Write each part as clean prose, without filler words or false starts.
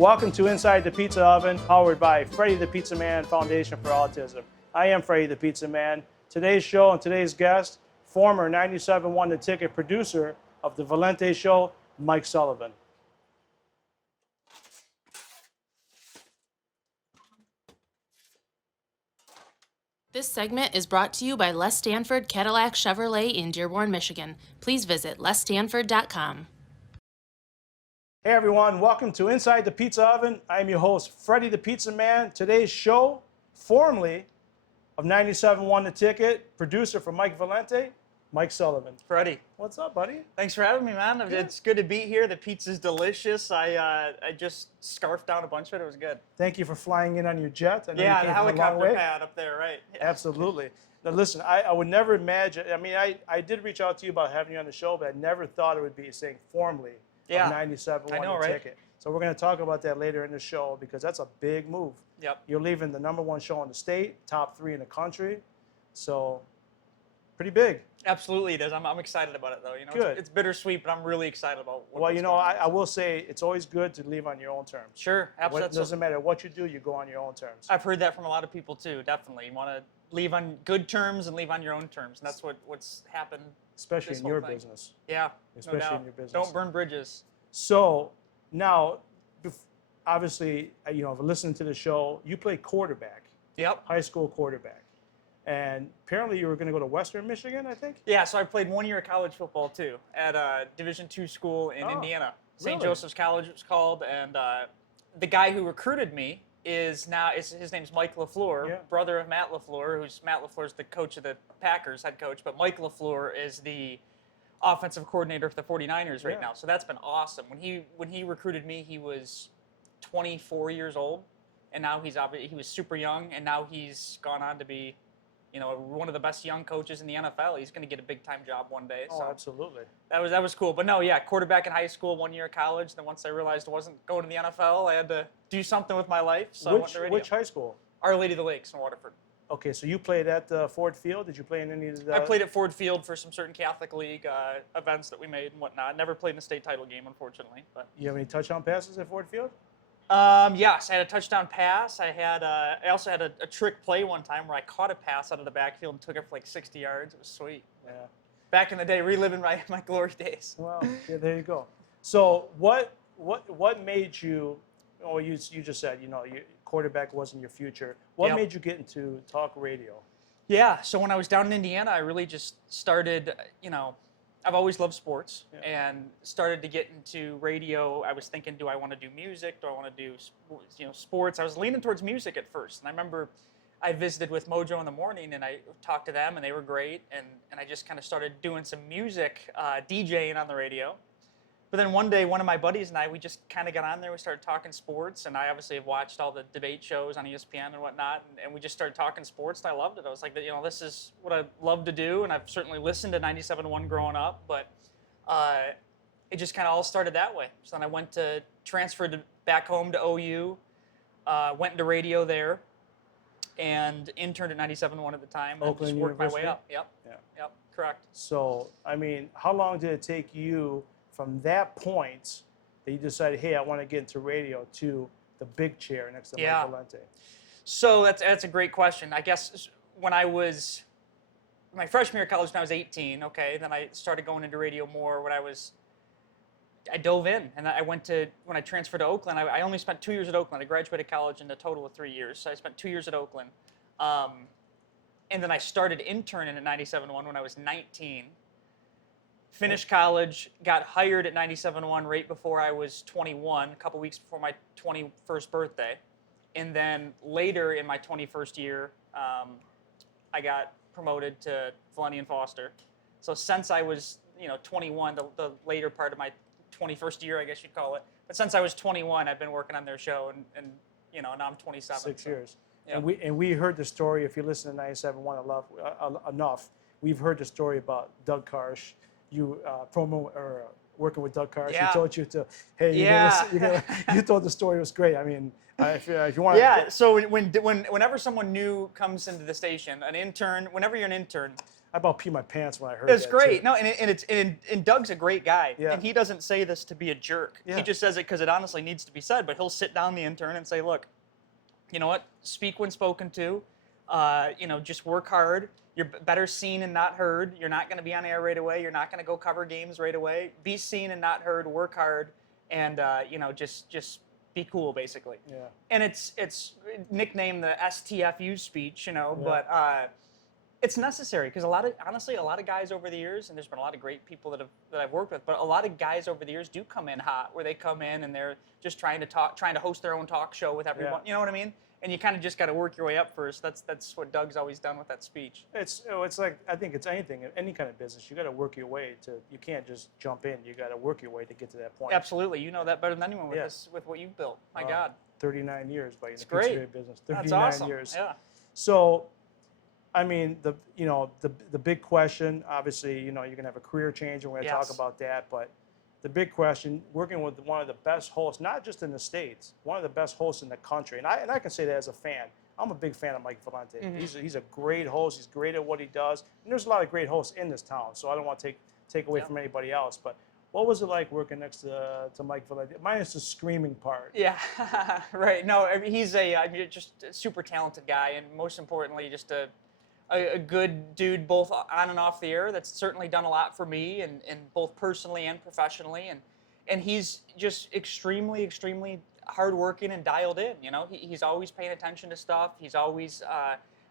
Welcome to Inside the Pizza Oven, powered by Fredi the Pizza Man Foundation for Autism. I am Fredi the Pizza Man. Today's show and today's guest, former 97 Won the Ticket producer of the Valente show, Mike Sullivan. This segment is brought to you by Les Stanford Cadillac Chevrolet in Dearborn, Michigan. Please visit lesstanford.com. Hey everyone, welcome to Inside the Pizza Oven. I am your host, Fredi the Pizza Man. Today's show, formerly of 97 Won the Ticket, producer for Mike Valente, Mike Sullivan. Fredi. What's up, buddy? Thanks for having me, man. Good. It's good to be here. The pizza's delicious. I just scarfed down a bunch of it. It was good. Thank you for flying in on your jet. I know Yeah, you the came from a long helicopter way. pad up there, right? Yeah. Absolutely. Now listen, I would never imagine, I mean, I did reach out to you about having you on the show, but I never thought it would be saying formerly Yeah. of 97 I Won know, the right? Ticket. So we're going to talk about that later in the show because that's a big move. Yep. You're leaving the #1 show in the state, top 3 in the country. So pretty big. Absolutely it is. I'm excited about it, though. You know, Good. It's bittersweet, but I'm really excited about what Well, what's you know, going on. I will say it's always good to leave on your own terms. Sure, It absolutely. doesn't matter what you do, you go on your own terms. I've heard that from a lot of people, too, definitely. You want to leave on good terms and leave on your own terms, and that's what's happened. Especially this in your whole thing. business. Yeah, Especially no doubt. in your business. Don't burn bridges. So now, obviously, you know, listening to the show, you play quarterback, Yep. high school quarterback. And apparently you were going to go to Western Michigan, I think? Yeah, so I played 1 year of college football too at a Division II school in Oh, Indiana. St. really? Joseph's College it was called, and the guy who recruited me his name's Mike LaFleur, Yeah. brother of Matt LaFleur, Matt LaFleur's the coach of the Packers, head coach, but Mike LaFleur is the offensive coordinator for the 49ers right Yeah. now. So that's been awesome. When he recruited me, he was 24 years old, and now he was super young, and now he's gone on to be, you know, one of the best young coaches in the NFL. He's going to get a big time job one day. Oh, So absolutely. that was cool. But no, yeah, quarterback in high school, 1 year of college. Then once I realized I wasn't going to the NFL, I had to do something with my life. So I went to radio. Which high school? Our Lady of the Lakes in Waterford. Okay, so you played at Ford Field. Did you play in any of the... I played at Ford Field for some certain Catholic League events that we made and whatnot. Never played in a state title game, unfortunately. But You have any touchdown passes at Ford Field? yes, I had a touchdown pass. I also had a trick play one time where I caught a pass out of the backfield and took it for like 60 yards. It was sweet. Yeah. Back in the day, reliving my glory days. Well, yeah, there you go. So what made you? Oh, you just said, you know, quarterback wasn't your future. What Yep. made you get into talk radio? Yeah, so when I was down in Indiana, I really just started, you know, I've always loved sports and started to get into radio. I was thinking, do I want to do music? Do I want to do, you know, sports? I was leaning towards music at first. And I remember I visited with Mojo in the morning and I talked to them and they were great. And I just kind of started doing some music, DJing on the radio. But then one day, one of my buddies and I, we just kind of got on there. We started talking sports, and I obviously have watched all the debate shows on ESPN and whatnot, and we just started talking sports, and I loved it. I was like, you know, this is what I love to do, and I've certainly listened to 97.1 growing up, but it just kind of all started that way. So then I transferred back home to OU, went into radio there, and interned at 97.1 at the time, and Oakland just worked my University? way up. Yep. Yeah. Yep. Correct. So, I mean, how long did it take you from that point that you decided, hey, I want to get into radio, to the big chair next to Yeah. Mike Valente? So that's a great question. I guess when I was my freshman year of college, when I was 18, okay, then I started going into radio more when I dove in, and when I transferred to Oakland, I only spent 2 years at Oakland. I graduated college in a total of 3 years, so I spent 2 years at Oakland. And then I started interning at 97.1 when I was 19. Finished college, got hired at 97.1 right before I was 21, a couple weeks before my 21st birthday. And then later in my 21st year, I got promoted to Valenti and Foster. So since I was, 21, the later part of my 21st year, I guess you'd call it. But since I was 21, I've been working on their show, and now I'm 27. 6 years. Yeah. And we heard the story. If you listen to 97.1 enough, we've heard the story about Doug Karsch. You working with Doug Karsch. Yeah. He told you to, hey, Yeah. you told the story, it was great. I mean, if you want Yeah, so whenever someone new comes into the station, an intern, whenever you're an intern, I about peed my pants when I heard it's that. great. Too. No, and Doug's a great guy, Yeah. and he doesn't say this to be a jerk. Yeah. He just says it because it honestly needs to be said. But he'll sit down the intern and say, look, you know what? Speak when spoken to. Just work hard. You're better seen and not heard. You're not going to be on air right away. You're not going to go cover games right away. Be seen and not heard. Work hard, and just be cool, basically. Yeah. And it's nicknamed the STFU speech, Yeah. but it's necessary because honestly, a lot of guys over the years, and there's been a lot of great people that I've worked with, but a lot of guys over the years do come in hot, where they come in and they're just trying to host their own talk show with everyone. Yeah. You know what I mean? And you kind of just got to work your way up first. That's what Doug's always done with that speech. It's like, I think it's anything, any kind of business. You got to work your way to. You can't just jump in. You got to work your way to get to that point. Absolutely, you know that better than anyone with Yeah. with what you've built. My God, 39 years, but in the great. pizza business. 39 that's awesome. years. Yeah. So, I mean, the big question, obviously, you're gonna have a career change, and we're gonna Yes. talk about that. But the big question, working with one of the best hosts, not just in the States, one of the best hosts in the country, and I can say that as a fan. I'm a big fan of Mike Valente. Mm-hmm. He's a great host. He's great at what he does. And there's a lot of great hosts in this town, so I don't want to take away from anybody else. But what was it like working next to Mike Valente? Minus the screaming part. Yeah, right. No, I mean, he's just a super talented guy, and most importantly, just a good dude, both on and off the air. That's certainly done a lot for me, and both personally and professionally. And he's just extremely, extremely hardworking and dialed in. He's always paying attention to stuff. He's always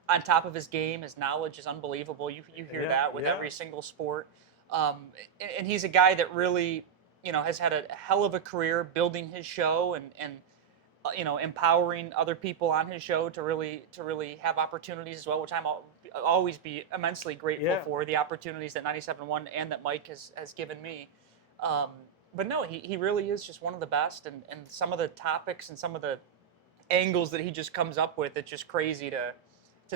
on top of his game. His knowledge is unbelievable. You hear that with every single sport. And he's a guy that really, has had a hell of a career building his show and empowering other people on his show to really have opportunities as well, which I'll always be immensely grateful for, the opportunities that 97.1 and that Mike has given me. But no, he really is just one of the best, and some of the topics and some of the angles that he just comes up with, it's just crazy to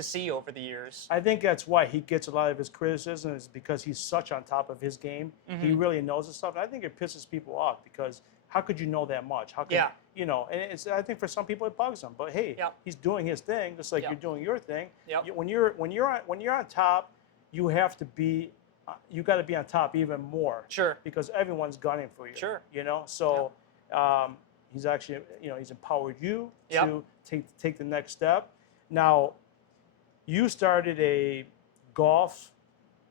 see over the years. I think that's why he gets a lot of his criticism, is because he's such on top of his game. Mm-hmm. He really knows his stuff. And I think it pisses people off, because how could you know that much? How could and I think for some people it bugs them. But hey, he's doing his thing, just like you're doing your thing. Yep. When you're on top, you have to be. You got to be on top even more. Sure. Because everyone's gunning for you. Sure. So he's actually, he's empowered you to take the next step. Now, you started a golf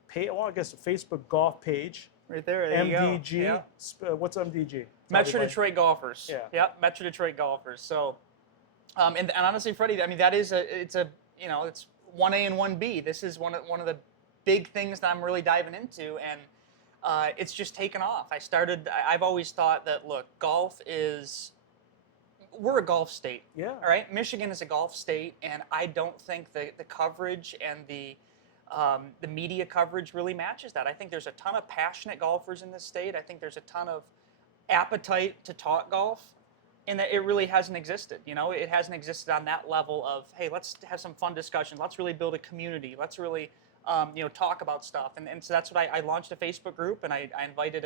page, well, I guess a Facebook golf page. Right there. MDG. You go. Yeah. What's MDG? Metro Detroit Golfers. Yeah. Yep. Metro Detroit Golfers. So, and honestly, Fredi, I mean, that is it's 1A and 1B. This is one of the big things that I'm really diving into, and it's just taken off. I've always thought that, look, we're a golf state. Yeah. All right. Michigan is a golf state, and I don't think the coverage and the media coverage really matches that. I think there's a ton of passionate golfers in this state. I think there's a ton of appetite to talk golf, and that it really hasn't existed. It hasn't existed on that level of, hey, let's have some fun discussions. Let's really build a community. Let's really talk about stuff. And so that's what I launched a Facebook group, and I invited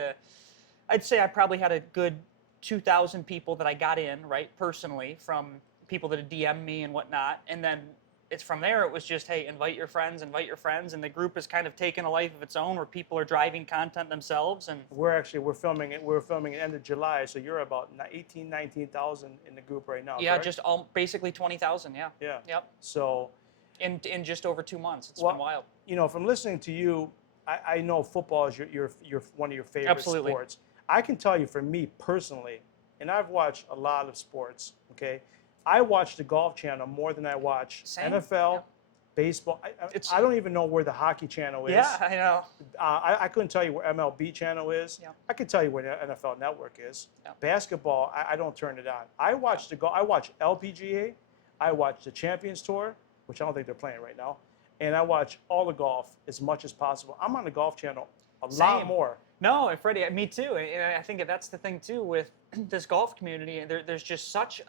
I'd say I probably had a good 2,000 people that I got in, right, personally, from people that had DM'd me and whatnot. And then it's from there, it was just, hey, invite your friends, and the group has kind of taken a life of its own, where people are driving content themselves. And we're filming it end of July, so you're about 19,000 in the group right now. Yeah, correct? just basically 20,000. Yeah. Yep. So in just over 2 months, it's been wild. From listening to you, I know football is your one of your favorite Absolutely. sports. I can tell you, for me personally, and I've watched a lot of sports. Okay, I watch the Golf Channel more than I watch NFL, baseball. I don't even know where the Hockey Channel is. Yeah, I know. I couldn't tell you where MLB Channel is. Yeah. I could tell you where the NFL Network is. Yeah. Basketball, I don't turn it on. I watch I watch LPGA. I watch the Champions Tour, which I don't think they're playing right now, and I watch all the golf as much as possible. I'm on the Golf Channel a lot more. No, and Fredi, me too. And I think that's the thing too with this golf community. There's just such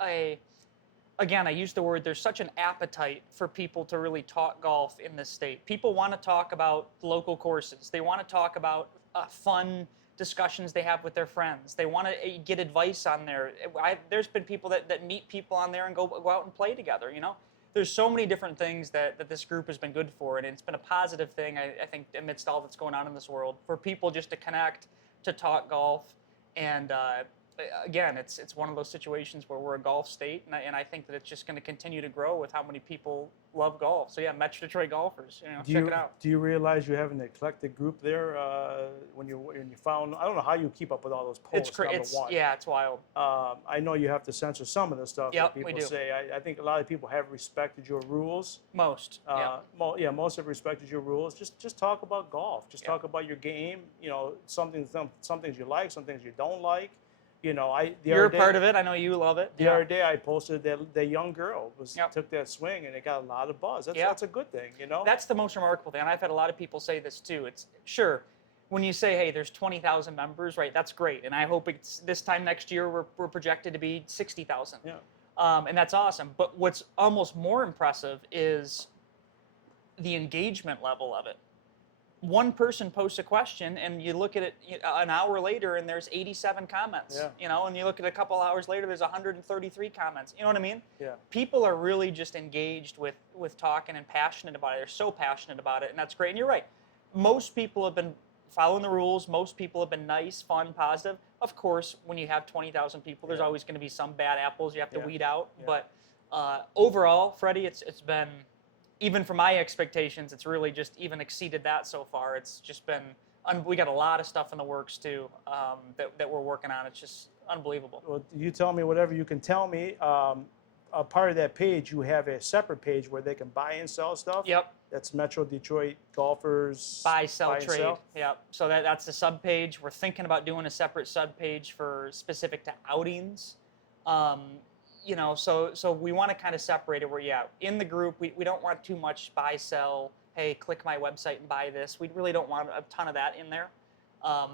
again, I use the word, there's such an appetite for people to really talk golf in this state. People want to talk about local courses. They want to talk about fun discussions they have with their friends. They want to get advice on there. There's been people that meet people on there and go out and play together, you know? There's so many different things that this group has been good for, and it's been a positive thing, I think, amidst all that's going on in this world, for people just to connect, to talk golf, and again, it's one of those situations where we're a golf state, and I think that it's just going to continue to grow with how many people love golf. So yeah, Metro Detroit golfers, you know, check it out. Do you realize you have an eclectic group there when you found? I don't know how you keep up with all those posts. It's crazy. Yeah, it's wild. I know you have to censor some of the stuff that people we do. say. I think a lot of people have respected your rules. Most. Most have respected your rules. Just talk about golf. Just talk about your game. You know, some things you like, some things you don't like. You know, you're a part of it. I know you love it. The other day, I posted that young girl took that swing, and it got a lot of buzz. That's a good thing, you know. That's the most remarkable thing, and I've had a lot of people say this too. It's sure when you say, hey, there's 20,000 members, right? That's great, and I hope it's this time next year we're projected to be 60,000. Yeah. And that's awesome. But what's almost more impressive is the engagement level of it. One person posts a question, and you look at it an hour later, and there's 87 comments. Yeah. You know, and you look at a couple hours later, there's 133 comments. You know what I mean? Yeah. People are really just engaged with talking and passionate about it. They're so passionate about it, and that's great. And you're right. Most people have been following the rules. Most people have been nice, fun, positive. Of course, when you have 20,000 people, there's always going to be some bad apples you have to weed out. Yeah. But overall, Fredi, it's been, even for my expectations, it's really just even exceeded that so far. It's just been, we got a lot of stuff in the works too that we're working on. It's just unbelievable. Well, you tell me whatever you can tell me. A part of that page, you have a separate page where they can buy and sell stuff. Yep. That's Metro Detroit golfers. Buy, sell, trade. Yep. So that's the sub page. We're thinking about doing a separate sub page for specific to outings. You know, so we want to kind of separate it where, in the group, we don't want too much buy, sell, hey, click my website and buy this. We really don't want a ton of that in there.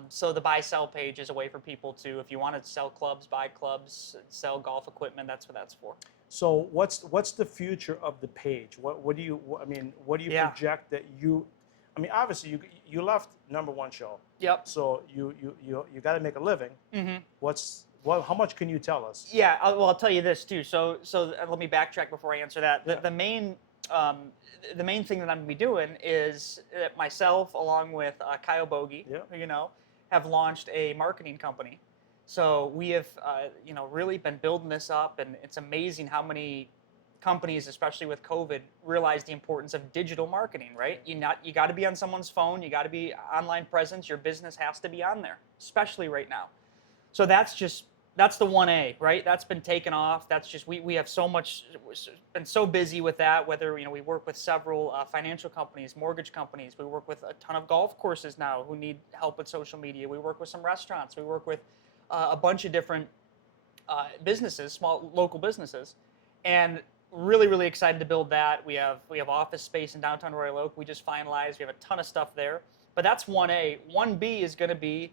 So the buy, sell page is a way for people to, if you want to sell clubs, buy clubs, sell golf equipment, that's what that's for. So what's the future of the page? What do you project that you? I mean, obviously you left #1 show. Yep. So you got to make a living. Mm-hmm. How much can you tell us? Yeah, I'll tell you this too. So let me backtrack before I answer that. The main thing that I'm gonna be doing is that myself, along with Kyle Bogey, who you know, have launched a marketing company. So we have really been building this up, and it's amazing how many companies, especially with COVID, realize the importance of digital marketing. Right? You got to be on someone's phone. You got to be online presence. Your business has to be on there, especially right now. So that's the 1A, right? That's been taken off. That's just, we have so much, been so busy with that, whether, we work with several financial companies, mortgage companies. We work with a ton of golf courses now who need help with social media. We work with some restaurants. We work with a bunch of different businesses, small local businesses, and really, really excited to build that. We have office space in downtown Royal Oak. We just finalized. We have a ton of stuff there. But that's 1A. 1B is going to be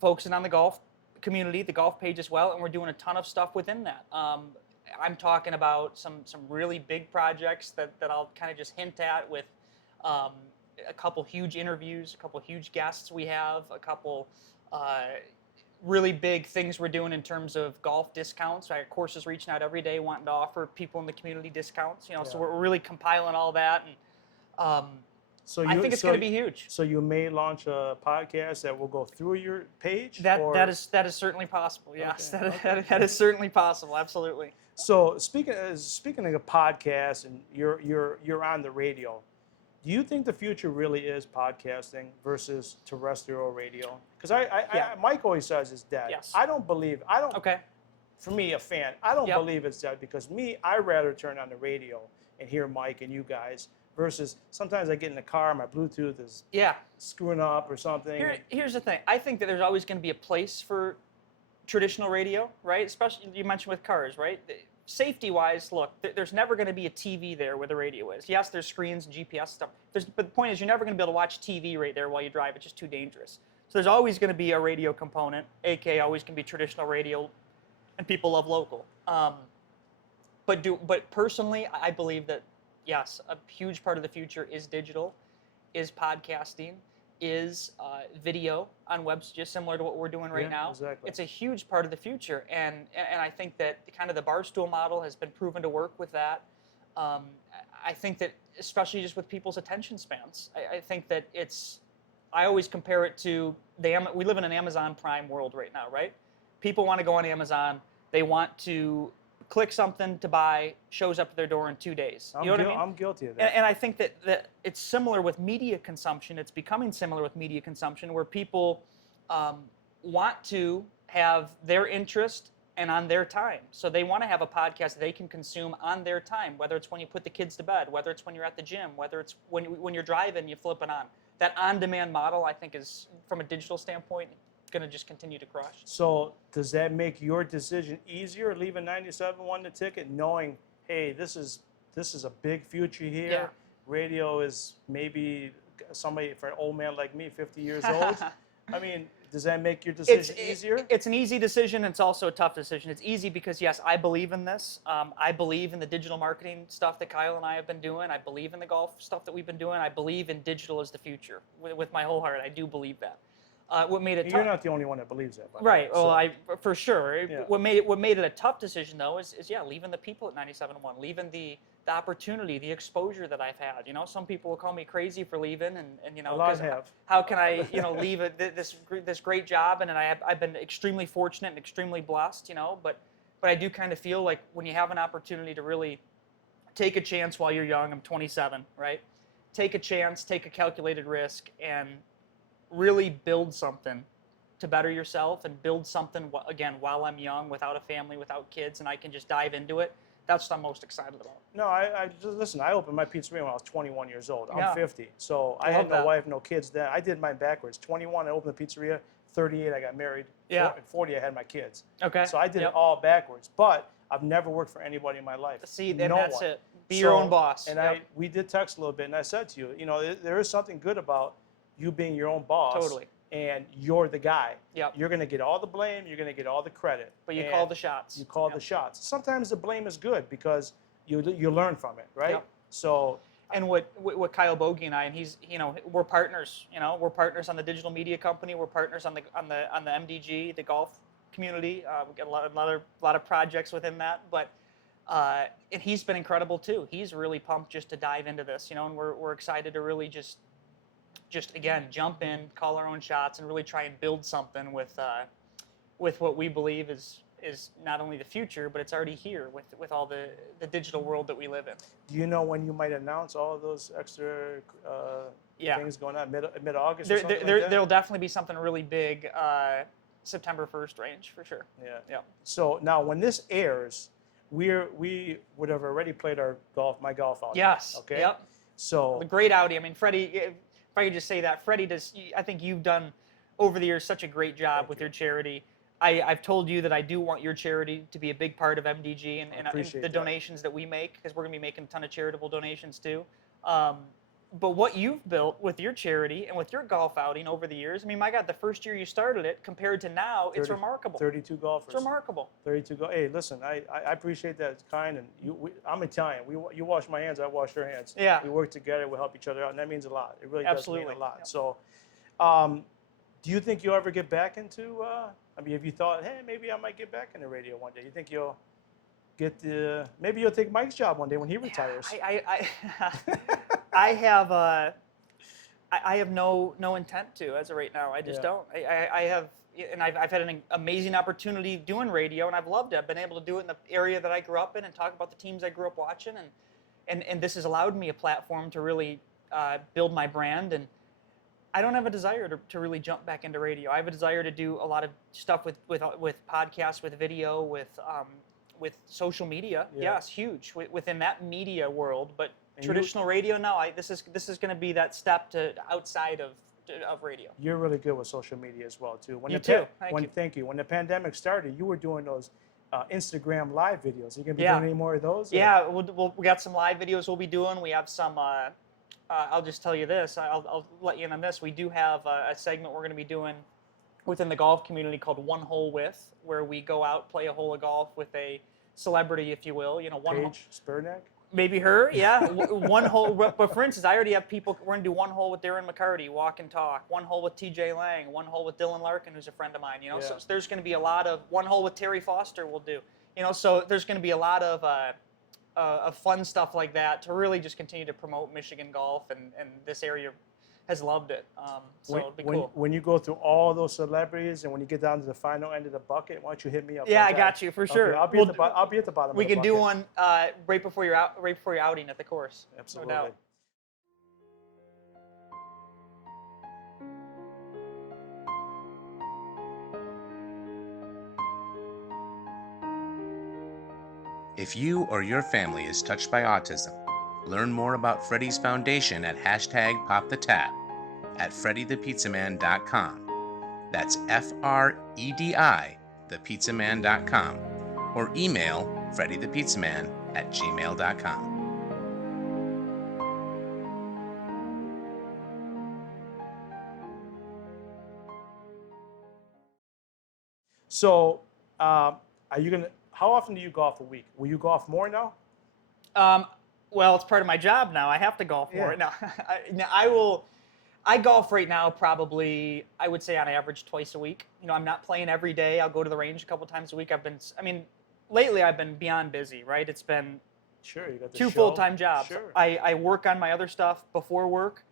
focusing on the golf community, the golf page as well, and we're doing a ton of stuff within that. I'm talking about some really big projects that I'll kind of just hint at with a couple huge interviews, a couple huge guests we have, a couple really big things we're doing in terms of golf discounts. Our courses reaching out every day wanting to offer people in the community discounts, so we're really compiling all that, and I think it's going to be huge. So you may launch a podcast that will go through your page? That is certainly possible, yes. Okay. That is certainly possible, absolutely. So speaking of podcasts, and you're on the radio, do you think the future really is podcasting versus terrestrial radio? Because Mike always says it's dead. Yes. Okay. For me, a fan, I don't believe it's dead, because I rather turn on the radio and hear Mike and you guys, versus sometimes I get in the car, my Bluetooth is screwing up or something. Here's the thing. I think that there's always going to be a place for traditional radio, right? Especially, you mentioned with cars, right? Safety-wise, look, there's never going to be a TV there where the radio is. Yes, there's screens and GPS stuff. But the point is, you're never going to be able to watch TV right there while you drive. It's just too dangerous. So there's always going to be a radio component, aka always going to be traditional radio, and people love local. But personally, I believe that, yes, a huge part of the future is digital, is podcasting, is video on webs, just similar to what we're doing right now. Exactly. It's a huge part of the future, and I think that kind of the barstool model has been proven to work with that. I think that especially just with people's attention spans, I think that I always compare it to we live in an Amazon Prime world right now, right? People want to go on Amazon, they want to click something to buy, shows up at their door in 2 days. You know what I mean? I'm guilty of that. And I think that it's similar with media consumption. It's becoming similar with media consumption where people want to have their interest and on their time. So they want to have a podcast they can consume on their time, whether it's when you put the kids to bed, whether it's when you're at the gym, whether it's when you're driving, you flip it on. That on-demand model, I think, is, from a digital standpoint, going to just continue to crush. So does that make your decision easier, leaving 97.1 the ticket, knowing, hey, this is a big future here. Yeah. Radio is maybe somebody, for an old man like me, 50 years old. I mean, does that make your decision easier? It's an easy decision. It's also a tough decision. It's easy because, yes, I believe in this. I believe in the digital marketing stuff that Kyle and I have been doing. I believe in the golf stuff that we've been doing. I believe in digital as the future with my whole heart. I do believe that. What made it tough? You're not the only one that believes that. Right. Well, so. for sure. Yeah. What made it a tough decision though is leaving the people at 97.1, leaving the opportunity, the exposure that I've had. You know, some people will call me crazy for leaving, and you know, a lot have. How can I leave this great job? And I've been extremely fortunate and extremely blessed. You know, but I do kind of feel like when you have an opportunity to really take a chance while you're young. I'm 27, right? Take a chance, take a calculated risk, and really build something to better yourself and build something, again, while I'm young, without a family, without kids, and I can just dive into it. That's what I'm most excited about. No, I listen, I opened my pizzeria when I was 21 years old. I'm Yeah. 50. So I had no wife, no kids then. I did mine backwards. 21, I opened the pizzeria. 38, I got married. Yeah. 40, I had my kids. Okay. So I did it all backwards. But I've never worked for anybody in my life. See, then that's one. it. Be your own boss. And we did text a little bit, and I said to you, you know, there is something good about you being your own boss. Totally. And you're the guy. Yep. You're going to get all the blame. You're going to get all the credit. But you call the shots. You call the shots. Sometimes the blame is good because you learn from it, right? Yep. So. And what Kyle Bogey and I, and he's, you know, we're partners. You know, we're partners on the digital media company. We're partners on the MDG, the golf community. We got a lot of projects within that. But and he's been incredible too. He's really pumped just to dive into this. You know, and we're excited to really just again jump in, call our own shots, and really try and build something with what we believe is not only the future, but it's already here with all the digital world that we live in. Do you know when you might announce all of those extra things going on, mid-August or something like that? There'll definitely be something really big September 1st range for sure. Yeah. So now when this airs, we would have already played my golf outing. Yes. Okay. Yep. So the great outing. I mean, Fredi, if I could just say that, Fredi does. I think you've done over the years such a great job with your charity. I've told you that I do want your charity to be a big part of MDG and the donations that we make, because we're going to be making a ton of charitable donations too. But what you've built with your charity and with your golf outing over the years, I mean, my God, the first year you started it compared to now, it's remarkable. 32 golfers. It's remarkable. 32 golfers. Hey, listen, I appreciate that. It's kind, and I'm Italian. You wash my hands, I wash your hands. Yeah. We work together, we help each other out, and that means a lot. It really does mean a lot. Yep. So, do you think you'll ever get back into, I mean, have you thought, hey, maybe I might get back into radio one day? You think you'll maybe you'll take Mike's job one day when he retires? I have no intent to as of right now. I just don't. I have, and I've had an amazing opportunity doing radio, and I've loved it. I've been able to do it in the area that I grew up in and talk about the teams I grew up watching, and this has allowed me a platform to really build my brand. And I don't have a desire to really jump back into radio. I have a desire to do a lot of stuff with podcasts, with video, with social media. Yeah. Yes, huge within that media world, but traditional radio, no. This is going to be that step to outside of radio. You're really good with social media as well too. Thank you. When the pandemic started, you were doing those Instagram live videos. Are you gonna be doing any more of those? Yeah, we got some live videos we'll be doing. We have some. I'll just tell you this. I'll let you in on this. We do have a segment we're going to be doing within the golf community called One Hole With, where we go out, play a hole of golf with a celebrity, if you will. You know, Paige Spurnack? Maybe her, yeah. One hole, but for instance, I already have people. We're gonna do one hole with Darren McCarty, walk and talk. One hole with TJ Lang. One hole with Dylan Larkin, who's a friend of mine. You know, so there's gonna be a lot of one hole with Terry Foster. We'll do. You know, so there's gonna be a lot of fun stuff like that to really just continue to promote Michigan golf, and this area has loved it. So it'll be cool. When you go through all those celebrities and when you get down to the final end of the bucket, why don't you hit me up? Yeah, like I got you for sure. Okay, I'll be at the bottom. We of the can do bucket. one right before you're out, right before you're outing at the course. Absolutely. No doubt. If you or your family is touched by autism, learn more about Freddie's Foundation at #PopTheTap at FreddyThePizzaMan.com. That's FREDI, thepizzaman.com, or email FreddyThePizzaman@gmail.com. So, are you gonna? How often do you golf a week? Will you golf more now? Well, it's part of my job now. I have to golf more. Now, I golf right now probably, I would say on average twice a week. You know, I'm not playing every day. I'll go to the range a couple times a week. Lately I've been beyond busy, right? It's been you got the two show. full-time jobs. Sure. I work on my other stuff before work.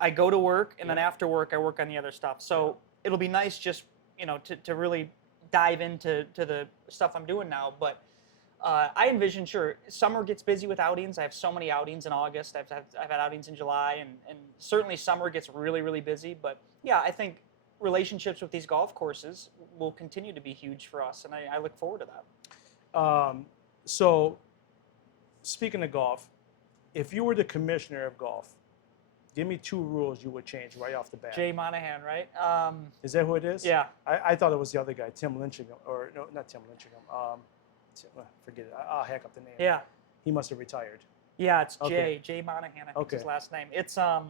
I go to work, and then after work, I work on the other stuff. So it'll be nice just, you know, to really dive into the stuff I'm doing now. But I envision, sure, summer gets busy with outings. I have so many outings in August. I've had outings in July, and certainly summer gets really, really busy. But yeah, I think relationships with these golf courses will continue to be huge for us, and I look forward to that. So, speaking of golf, if you were the commissioner of golf, give me 2 rules you would change right off the bat. Jay Monahan, right? Is that who it is? Yeah. I thought it was the other guy, Tim Lynchington, or no, not Tim Lynchington. Forget it. I'll hack up the name. Yeah. He must have retired. Yeah, it's Okay. Jay Monahan, I think is his last name. It's all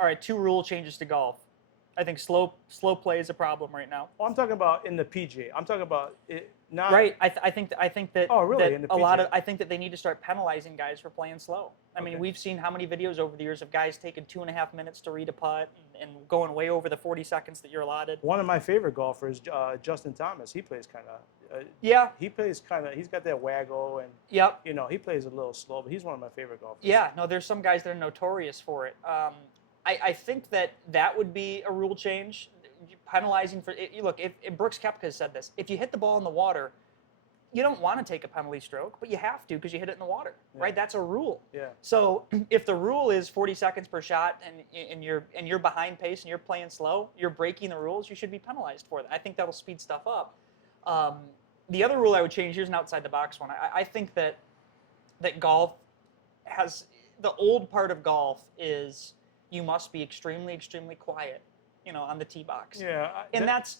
right, 2 rule changes to golf. I think slow play is a problem right now. Well, I'm talking about in the PGA. I'm talking about it not. Right. I think that. Oh, really? that In the a lot PGA? of. I think that they need to start penalizing guys for playing slow. I mean, Okay. we've seen how many videos over the years of guys taking 2.5 minutes to read a putt and going way over the 40 seconds that you're allotted. One of my favorite golfers, Justin Thomas. He plays kind of. Yeah. He plays kind of. He's got that waggle, and Yep. you know he plays a little slow, but he's one of my favorite golfers. Yeah. No, there's some guys that are notorious for it. I think that would be a rule change, penalizing for. Look, if Brooks Koepka has said this, if you hit the ball in the water, you don't want to take a penalty stroke, but you have to because you hit it in the water, right? That's a rule. Yeah. So if the rule is 40 seconds per shot and you're behind pace and you're playing slow, you're breaking the rules. You should be penalized for that. I think that'll speed stuff up. The other rule I would change, here's an outside the box one. I think that golf has the old part of golf is you must be extremely, extremely quiet, you know, on the tee box. Yeah. And that's,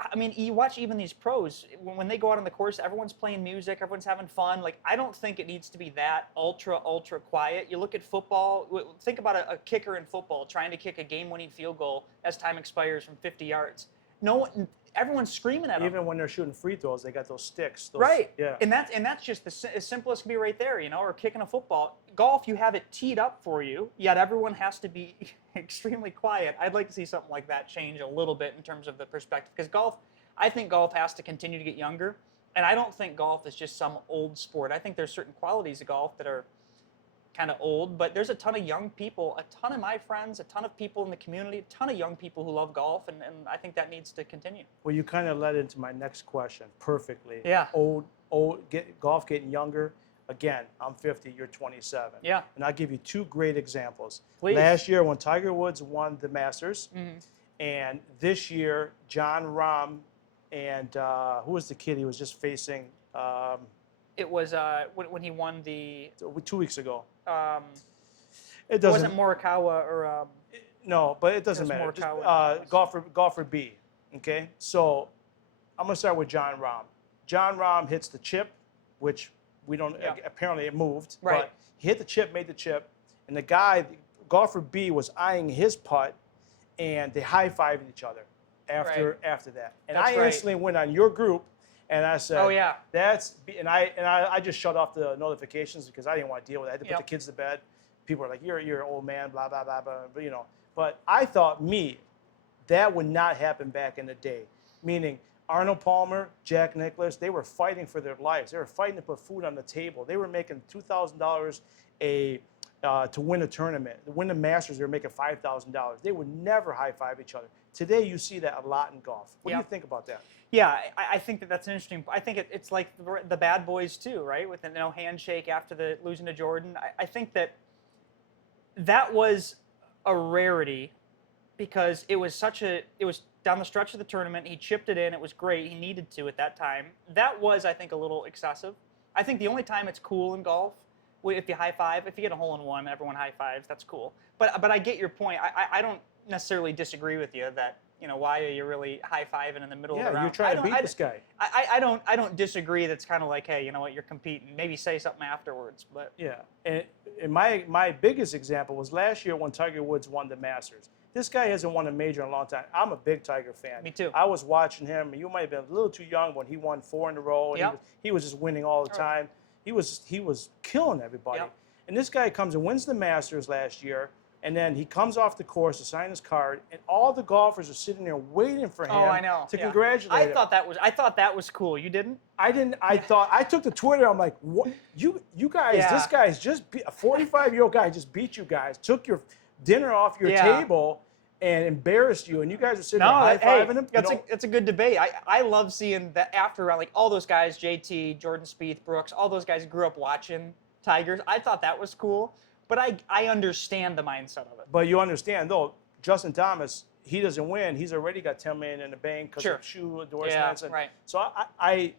I mean, you watch even these pros, when they go out on the course, everyone's playing music, everyone's having fun. Like, I don't think it needs to be that ultra, ultra quiet. You look at football, think about a kicker in football trying to kick a game-winning field goal as time expires from 50 yards. Everyone's screaming at them. Even when they're shooting free throws, they got those sticks. Right. Yeah. And that's just as simple as can be right there, you know, or kicking a football. Golf, you have it teed up for you, yet everyone has to be extremely quiet. I'd like to see something like that change a little bit in terms of the perspective. Because I think golf has to continue to get younger. And I don't think golf is just some old sport. I think there's certain qualities of golf that are kind of old, but there's a ton of young people, a ton of my friends, a ton of people in the community, a ton of young people who love golf, and I think that needs to continue. Well, you kind of led into my next question perfectly. Yeah. Golf getting younger. Again, I'm 50, you're 27. Yeah. And I'll give you 2 great examples. Please. Last year when Tiger Woods won the Masters, and this year John Rahm and who was the kid he was just facing? It was when he won the 2 weeks ago. It wasn't Morikawa or no, but it doesn't It was matter. Morikawa. Golfer B. Okay, so I'm gonna start with John Rahm. John Rahm hits the chip, which we don't. Yeah. Apparently, it moved. Right. But he hit the chip, made the chip, and the guy, golfer B, was eyeing his putt, and they high-fived each other after that. And That's I right. instantly went on your group, And I said, Oh, yeah. and I just shut off the notifications because I didn't want to deal with it. I had to put the kids to bed. People are like, you're an old man, blah, blah, blah, blah, but, you know. But I thought that would not happen back in the day. Meaning Arnold Palmer, Jack Nicklaus, they were fighting for their lives. They were fighting to put food on the table. They were making $2,000 to win a tournament. To win the Masters, they were making $5,000. They would never high-five each other. Today, you see that a lot in golf. What do you think about that? Yeah, I think that's an interesting. I think it's like the bad boys too, right? With the handshake after the losing to Jordan. I think that was a rarity because it was down the stretch of the tournament. He chipped it in. It was great. He needed to at that time. That was, I think, a little excessive. I think the only time it's cool in golf, if you high five, if you get a hole in one, everyone high fives. That's cool. But I get your point. I don't necessarily disagree with you that, you know, why are you really high-fiving in the middle of the round? Yeah, you're trying to beat this guy. I don't disagree. That's kind of like, hey, you know what, you're competing. Maybe say something afterwards. But yeah, and my biggest example was last year when Tiger Woods won the Masters. This guy hasn't won a major in a long time. I'm a big Tiger fan. Me too. I was watching him. You might have been a little too young when he won 4 in a row. And he was just winning all the time. He was killing everybody. Yep. And this guy comes and wins the Masters last year. And then he comes off the course to sign his card, and all the golfers are sitting there waiting for him to congratulate him. I thought that was cool. You didn't? I didn't. I took to Twitter. I'm like, what? You guys, this guy's just a 45-year-old guy just beat you guys, took your dinner off your table, and embarrassed you, and you guys are sitting there high-fiving him. It's a good debate. I love seeing that after, like, all those guys, JT, Jordan Spieth, Brooks, all those guys grew up watching Tigers. I thought that was cool. But I understand the mindset of it. But you understand, though, Justin Thomas, he doesn't win. He's already got $10 million in the bank because of shoe endorsements. Yeah, right. So I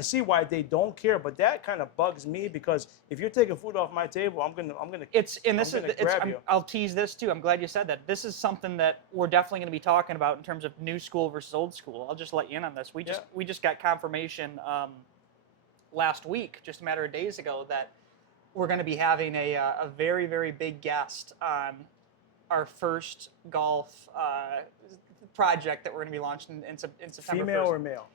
see why they don't care, but that kind of bugs me because if you're taking food off my table, I'm gonna grab you. I'll tease this too. I'm glad you said that. This is something that we're definitely going to be talking about in terms of new school versus old school. I'll just let you in on this. We just got confirmation last week, just a matter of days ago, that we're going to be having a very, very big guest on our first golf project that we're going to be launching in September. Female 1st. or male?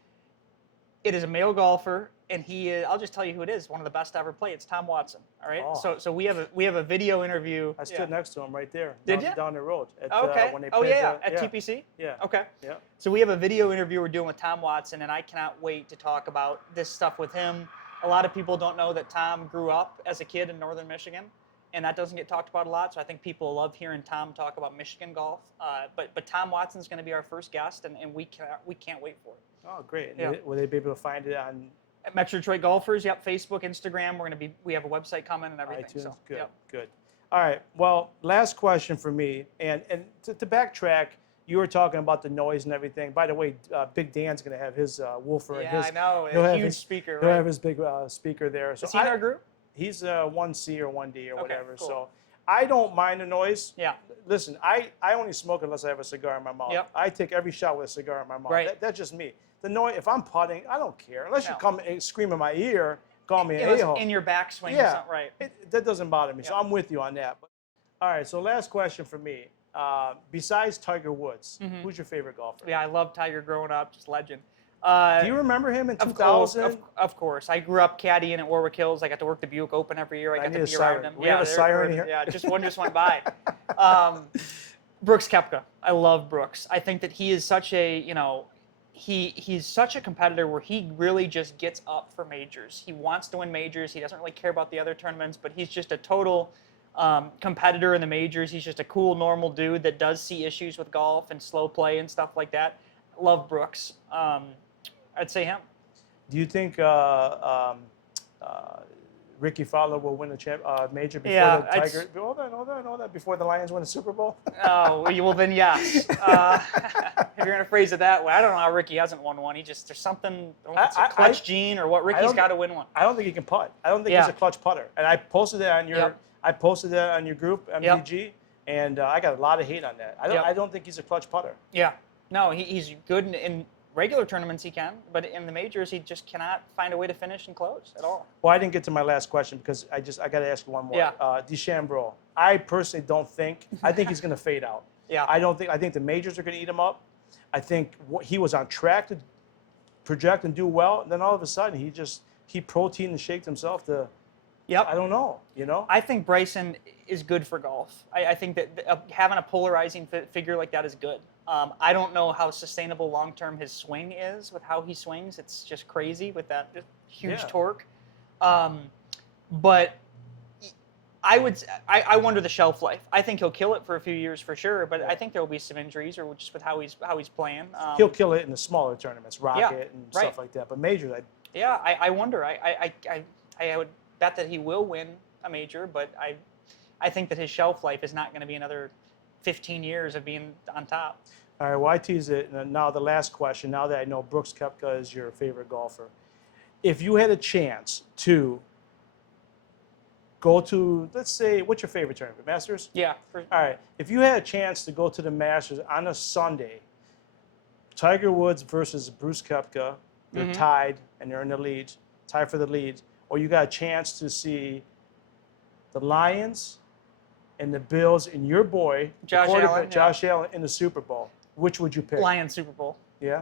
It is a male golfer, and he is, I'll just tell you who it is, one of the best to ever play. It's Tom Watson. All right. Oh. So we have a video interview. I stood next to him right there. Did you? Down the road. At, when they Oh, played yeah. At TPC? Yeah. Okay. Yeah. So we have a video interview we're doing with Tom Watson, and I cannot wait to talk about this stuff with him. A lot of people don't know that Tom grew up as a kid in northern Michigan, and that doesn't get talked about a lot. So I think people love hearing Tom talk about Michigan golf. But Tom Watson's going to be our first guest, and we can't wait for it. Oh, great. Yeah. Will they be able to find it on At Metro Detroit Golfers? Yep. Facebook, Instagram. We have a website coming and everything. iTunes? So, Good. yep. Good. All right. Well, last question for me, and to backtrack. You were talking about the noise and everything. By the way, Big Dan's going to have his woofer. Yeah, and his, I know. He'll A have huge his, speaker, He'll right? have his big speaker there. So Is he in our group? He's 1C or 1D or whatever. cool. So I don't mind the noise. Yeah. Listen, I only smoke unless I have a cigar in my mouth. Yep. I take every shot with a cigar in my mouth. Right. That's just me. The noise, if I'm putting, I don't care. Unless you No. come and scream in my ear, call me an It was a-hole. in your backswing or Yeah. something, right? That doesn't bother me. So Yep. I'm with you on that. All right, so last question for me. Besides Tiger Woods, who's your favorite golfer? Yeah, I love Tiger growing up, just legend. Do you remember him in 2000? Of course. I grew up caddying at Warwick Hills. I got to work the Buick Open every year. I got need to a be siren. around him. We have a siren here? Yeah, one just went by. Brooks Koepka. I love Brooks. I think that he is such a, he's such a competitor where he really just gets up for majors. He wants to win majors. He doesn't really care about the other tournaments, but he's just a total competitor in the majors. He's just a cool, normal dude that does see issues with golf and slow play and stuff like that. Love Brooks. I'd say him. Do you think Ricky Fowler will win a major before the Tiger? Hold on. Before the Lions win the Super Bowl? Oh, well then, yes. If you're going to phrase it that way. I don't know how Ricky hasn't won one. There's something, I don't know if it's a clutch gene or what. Ricky's got to win one. I don't think he can putt. I don't think he's a clutch putter. And I posted that on your group, MDG, and I got a lot of hate on that. I don't think he's a clutch putter. Yeah. No, he's good in regular tournaments he can, but in the majors he just cannot find a way to finish and close at all. Well, I didn't get to my last question because I got to ask you one more. Yeah. DeChambeau. I personally don't think. I think he's going to fade out. Yeah. I think the majors are going to eat him up. I think he was on track to project and do well, and then all of a sudden he protein and shaked himself to, Yep. I don't know, you know? I think Bryson is good for golf. I think that having a polarizing figure like that is good. I don't know how sustainable long-term his swing is with how he swings. It's just crazy with that huge torque. But I wonder the shelf life. I think he'll kill it for a few years for sure, but I think there will be some injuries or just with how he's playing. He'll kill it in the smaller tournaments, Rocket and stuff like that. But majors, I wonder. I would bet that he will win a major, but I think that his shelf life is not going to be another 15 years of being on top. All right, well, I tease it. And now the last question, now that I know Brooks Koepka is your favorite golfer. If you had a chance to go to, let's say, what's your favorite tournament, Masters? Yeah. All right, if you had a chance to go to the Masters on a Sunday, Tiger Woods versus Brooks Koepka, they're tied and they're in the lead, tied for the lead, or you got a chance to see the Lions and the Bills and your boy, Josh Allen in the Super Bowl, which would you pick? Lions Super Bowl. Yeah.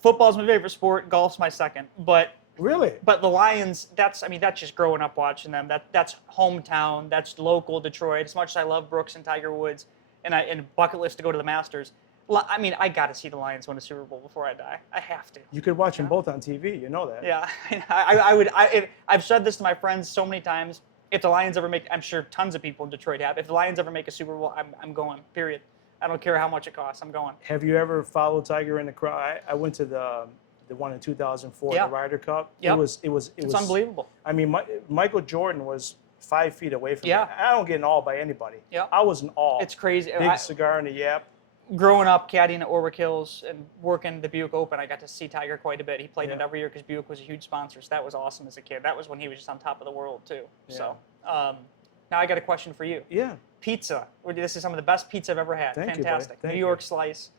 Football's my favorite sport. Golf's my second. But really, but the Lions, that's just growing up watching them. That's hometown. That's local Detroit. As much as I love Brooks and Tiger Woods, and bucket list to go to the Masters. I mean, I got to see the Lions win a Super Bowl before I die. I have to. You could watch them both on TV. You know that. Yeah, I would. I've said this to my friends so many times. If the Lions ever make, I'm sure tons of people in Detroit have. If the Lions ever make a Super Bowl, I'm going. Period. I don't care how much it costs. I'm going. Have you ever followed Tiger in the crowd? I went to the one in 2004, the Ryder Cup. Yep. It was unbelievable. I mean, Michael Jordan was 5 feet away from me. I don't get an all by anybody. Yeah. I was an all. It's crazy. Big cigar in the yap. Growing up, caddying at Orwick Hills and working the Buick Open, I got to see Tiger quite a bit. He played it every year because Buick was a huge sponsor. So that was awesome as a kid. That was when he was just on top of the world too. Yeah. So now I got a question for you. Yeah. Pizza. This is some of the best pizza I've ever had. Thank Fantastic. You, buddy. Thank New York you. slice.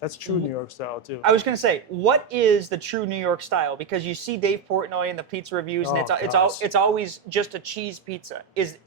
That's true New York style too. I was going to say, what is the true New York style? Because you see Dave Portnoy in the pizza reviews, and it's always just a cheese pizza. Is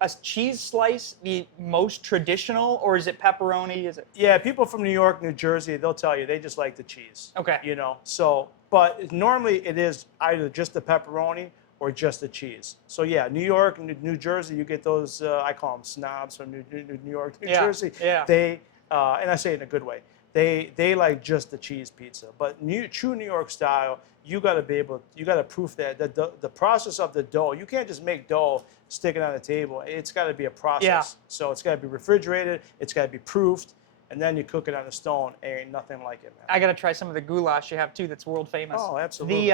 a cheese slice the most traditional, or is it pepperoni? Is it? Yeah, people from New York, New Jersey, they'll tell you they just like the cheese. Okay. You know, so, but normally it is either just the pepperoni or just the cheese. So yeah, New York and New Jersey, you get those, I call them snobs from New York, New Jersey. Yeah. They, and I say it in a good way, they like just the cheese pizza. But true New York style, you got to proof that the process of the dough, you can't just make dough, stick it on the table. It's got to be a process. Yeah. So it's got to be refrigerated, it's got to be proofed, and then you cook it on a stone. Ain't nothing like it, man. I got to try some of the goulash you have too. That's world famous. Oh, absolutely.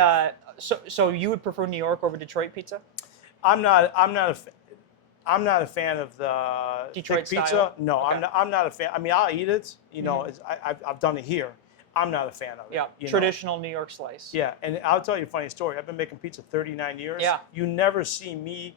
So you would prefer New York over Detroit pizza? I'm not a fan of the Detroit thick pizza. style? No, Okay. I'm not a fan. I mean, I'll eat it. You know, I've done it here. I'm not a fan of it. Yeah, you know? traditional New York slice. Yeah, and I'll tell you a funny story. I've been making pizza 39 years. Yeah. You never see me.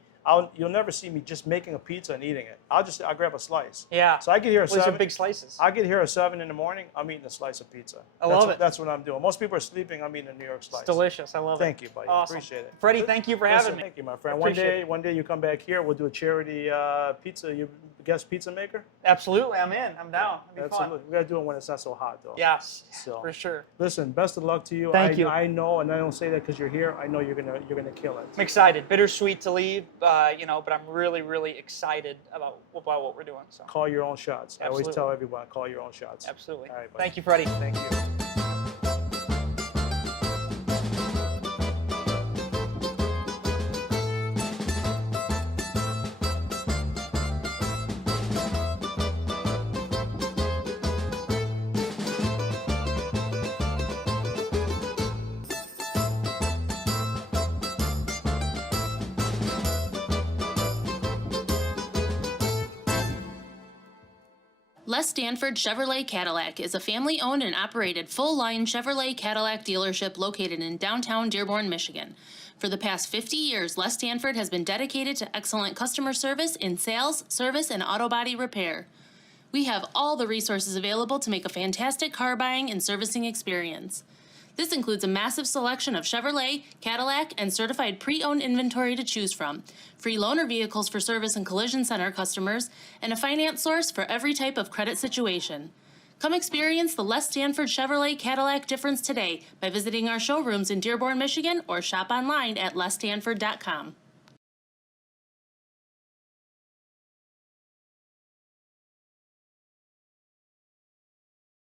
You'll never see me just making a pizza and eating it. I'll grab a slice. Yeah. So I get here at Those are 7. big slices. I get here at 7 in the morning. I'm eating a slice of pizza. I love it. That's what I'm doing. Most people are sleeping. I'm eating a New York slice. It's delicious. I love it. Thank you, buddy. Awesome. Appreciate it. Freddie, thank you for having me. Thank you, my friend. Appreciate it. One day you come back here. We'll do a charity pizza. You guest pizza maker? Absolutely, I'm in. I'm down. It'll be Absolutely. fun. We gotta do it when it's not so hot, though. Yes, So for sure. listen, best of luck to you. Thank you. I know, and I don't say that because you're here. I know you're gonna kill it. I'm excited. Bittersweet to leave, but I'm really, really excited about what we're doing. So Call your own shots. I always Absolutely. tell everyone, call your own shots. absolutely. All right, buddy. Thank you, Freddie. Thank you. Les Stanford Chevrolet Cadillac is a family-owned and operated full-line Chevrolet Cadillac dealership located in downtown Dearborn, Michigan. For the past 50 years, Les Stanford has been dedicated to excellent customer service in sales, service, and auto body repair. We have all the resources available to make a fantastic car buying and servicing experience. This includes a massive selection of Chevrolet, Cadillac, and certified pre-owned inventory to choose from, free loaner vehicles for service and collision center customers, and a finance source for every type of credit situation. Come experience the Les Stanford Chevrolet Cadillac difference today by visiting our showrooms in Dearborn, Michigan, or shop online at lesstanford.com.